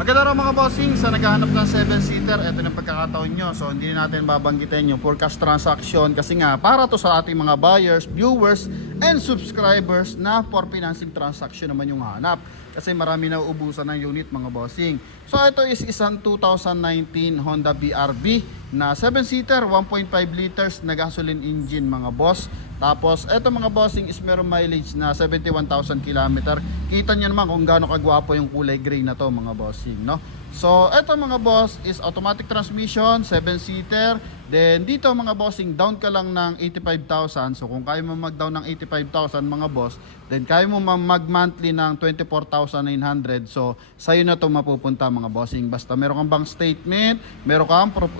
Maganda raw mga bossing, sa naghahanap ng 7-seater, ito yung pagkakataon nyo. So hindi natin babanggitin yung forecast transaction kasi nga para to sa ating mga buyers, viewers, and subscribers na for financing transaction naman yung hanap. Kasi marami na uubusan ng unit mga bossing. So ito is isang 2019 Honda BRV na 7-seater, 1.5 liters na gasoline engine mga boss. Tapos eto mga bossing is meron mileage na 71,000 km. Kita nyo naman kung gaano kagwapo yung kulay gray na to mga bossing, no? So eto mga boss is automatic transmission, 7-seater. Then dito mga bossing, down ka lang ng 85,000. So kung kaya mo mag-down ng 85,000 mga boss, then kaya mo mag-monthly ng 24,900. So sa'yo na to mapupunta mga bossing. Basta meron kang bank statement, meron kang proof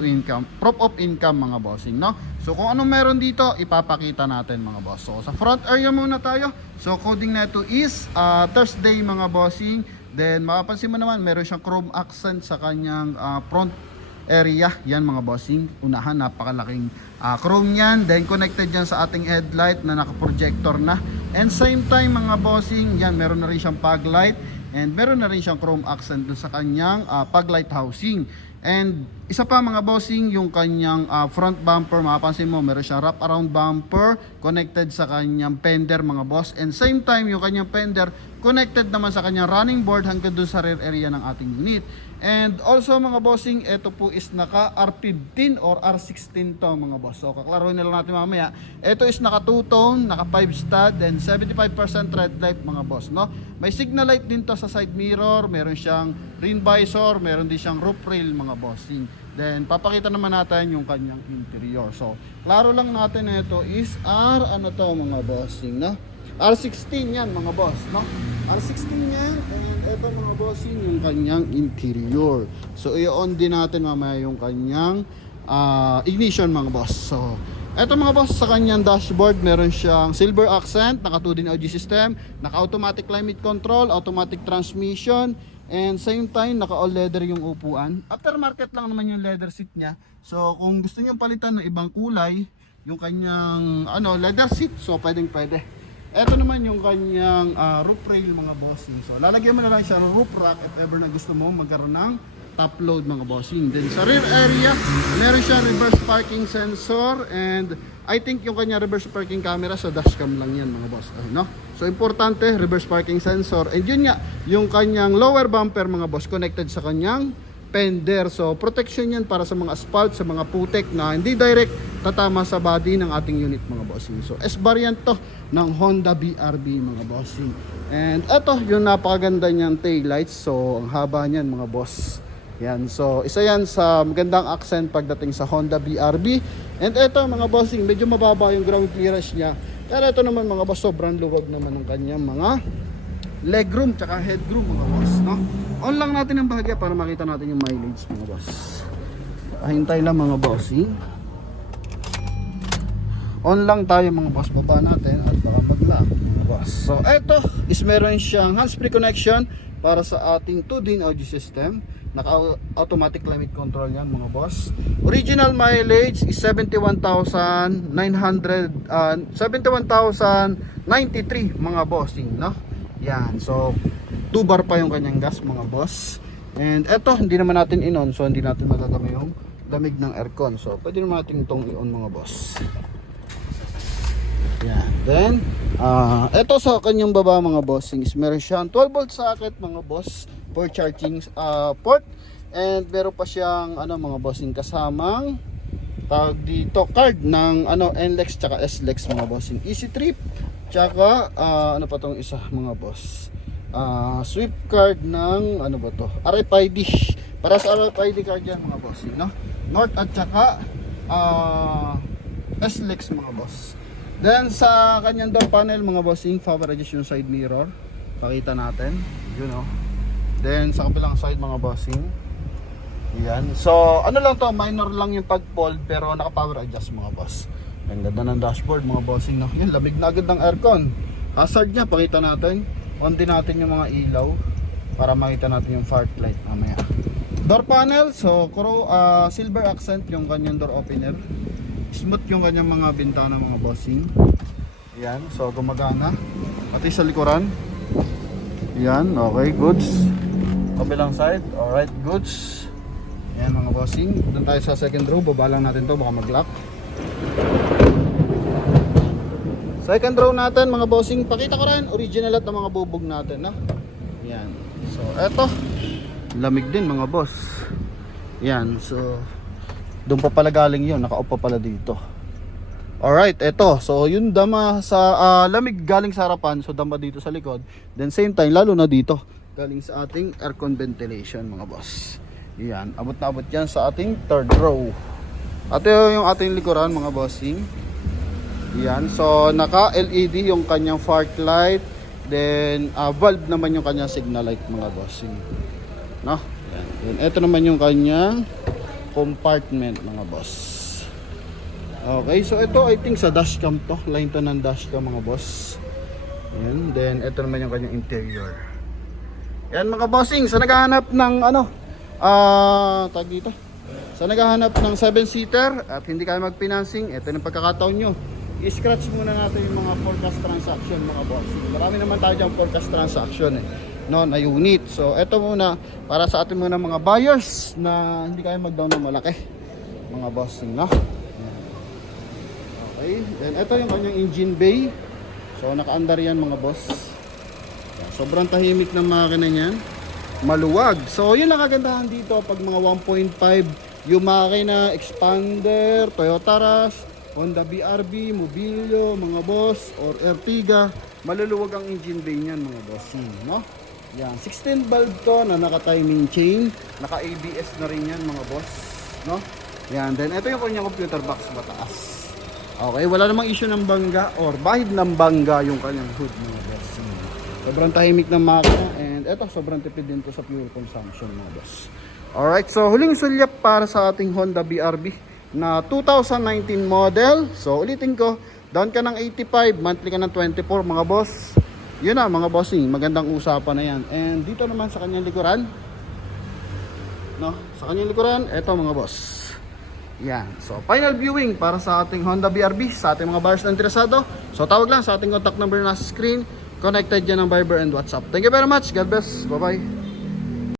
of income mga bossing, no? So kung anong meron dito, ipapakita natin mga boss. So sa front area muna tayo. So coding na ito is Thursday mga bossing. Then mapapansin mo naman meron siyang chrome accent sa kanyang front area. Yan mga bossing, unahan napakalaking chrome yan. Then connected yan sa ating headlight na naka-projector na. And same time mga bossing, yan meron na rin siyang fog light. And meron na rin siyang chrome accent dun sa kanyang fog light housing. And isa pa mga bossing, yung kanyang front bumper, mapapansin mo meron siyang wrap around bumper connected sa kanyang fender mga boss. And same time yung kanyang fender connected naman sa kanyang running board hanggang dun sa rear area ng ating unit. And also mga bossing, ito po is naka R15 or R16 to mga boss. So kaklaro na lang natin mamaya. Ito is naka 2-tone, naka 5 stud, and 75% red light mga boss, no? May signal light din to sa side mirror, meron siyang rain visor, meron din siyang roof rail mga bossing. Then papakita naman natin yung kanyang interior. So klaro lang natin na ito is ano to mga bossing, no? R16 yan mga boss, no? R16 yan, and ito mga bossing yung kanyang interior. So i-on din natin mamaya yung kanyang ignition mga boss. So eto mga boss, sa kanyang dashboard meron siyang silver accent, naka 2 din audio system, naka automatic climate control, automatic transmission, and same time naka all leather yung upuan. Aftermarket lang naman yung leather seat niya. So kung gusto niyo palitan ng ibang kulay yung kanyang leather seat, so pwede. Ito naman yung kanyang roof rail mga bossing. So lalagyan mo na lang siya ng roof rack if ever na gusto mo magkaroon ng top load mga bossing. Then sa rear area, meron siya reverse parking sensor, and I think yung kanya reverse parking camera sa dashcam lang yan mga boss, no? So importante, reverse parking sensor. And yun nga, yung kanyang lower bumper mga boss connected sa kanyang fender. So protection yan para sa mga asphalt, sa mga putek na hindi direct tatama sa body ng ating unit mga bossing. So S-variant to ng Honda BRV mga bossing. And eto yung napakaganda niyang tail lights. So ang haba niyan mga boss. Yan. So isa yan sa magandang accent pagdating sa Honda BRV. And eto mga bossing, medyo mababa yung ground clearance niya. Pero ito naman mga boss, sobrang luwag naman ng kanyang mga legroom tsaka headroom mga boss, no? On lang natin ang bahagya para makita natin yung mileage mga boss. Hintay lang mga bossing. On lang tayo mga boss, baba natin at baka mag-lock mga boss. So eto is meron siyang hands-free connection para sa ating 2-din audio system. Naka automatic climate control yan mga boss. Original mileage is 71,093 mga bossing, no? Yan. So 2 bar pa yung kanyang gas mga boss. And eto hindi naman natin in-on, so hindi natin magagama yung lamig ng aircon. So pwede naman natin itong i-on mga boss. Yan. Then eto sa kanyang baba mga bossing is meron siyang 12 volt socket mga boss for charging port. And meron pa siyang mga bossing kasamang tawag dito card ng NLEX tsaka SLEX mga bossing. Easy trip tsaka ano pa tong isa mga boss, swift card ng RFID. Para sa RFID card yan mga bossing, no? North at tsaka SLEX mga boss. Then sa kanyang door panel mga bossing, power adjust yung side mirror. Pakita natin, Then sa kabilang side mga bossing, yan. So lang to, minor lang yung pag-fold pero naka-power adjust mga boss. Ang ganda ng dashboard mga bossing, no? Yan, lamig na agad ng aircon. Hazard niya, pakita natin. On din natin yung mga ilaw para makita natin yung fart light mamaya. Door panel, so silver accent yung kanyang door opener. Smooth yung kanyang mga bintana mga bossing. Yan, so gumagana. Pati sa likuran. Yan, okay, goods. Kabilang side. Alright, goods. Ayan mga bossing. Doon tayo sa second row. Baba lang natin to, baka mag-lock. Second row natin mga bossing. Pakita ko rin, original at ng mga bubog natin. No? Ayan. So, eto. Lamig din mga boss. Ayan. So, doon pa pala galing yun. Nakaupo pala dito. Alright, eto. So, yung dama sa lamig galing sa harapan. So, dama dito sa likod. Then, same time, lalo na dito. Galing sa ating aircon ventilation mga boss. Yan, abot na abot yan sa ating third row. At yung ating likuran mga bossing. Yan, so naka LED yung kanyang fart light. Then valve naman yung kanyang signal light mga bossing. No? Yan. Then ito naman yung kanyang compartment mga boss. Okay, so ito I think sa dashcam to. Line to ng dashcam mga boss. Yan, then ito naman yung kanyang interior. Yan mga bossing, sa naghahanap ng tag dito. Sa naghahanap ng 7-seater at hindi kayo mag-financing, ito yung pagkakataon nyo. I-scratch muna natin yung mga forecast transaction mga bossing. Marami naman tayo dyan forecast transaction no, na unit. So ito muna para sa ating mga buyers na hindi kayo mag-down ng malaki mga bossing, no? Okay, then ito yung kanyang engine bay. So naka-andar yan mga boss. Sobrang tahimik ng makina niyan. Maluwag. So yun ang kagandahan dito pag mga 1.5 yung makina, expander, Toyota Rush, Honda BRB, Mobilio, mga boss, or Ertiga, maluluwag ang engine bay niyan mga boss, no? Yan, 16 valve to na naka-timing chain, naka-ABS na rin yan mga boss, no? Yan, then ito yung kanyang computer box mataas. Okay, wala namang issue ng bangga or bahid ng bangga yung kanyang hood mga boss. Sobrang tahimik ng makina and eto sobrang tipid din to sa fuel consumption mga boss. Alright, so huling sulyap para sa ating Honda BRB na 2019 model. So ulitin ko, down ka ng 85, monthly ka ng 24 mga boss. Yun na mga bossing, magandang usapan na yan. And dito naman sa kanyang likuran, no, sa kanyang likuran, eto mga boss. Yan, so final viewing para sa ating Honda BRB, sa ating mga buyers na interesado. So tawag lang sa ating contact number na sa screen. Connected dyan ng Viber and WhatsApp. Thank you very much. God bless. Bye-bye.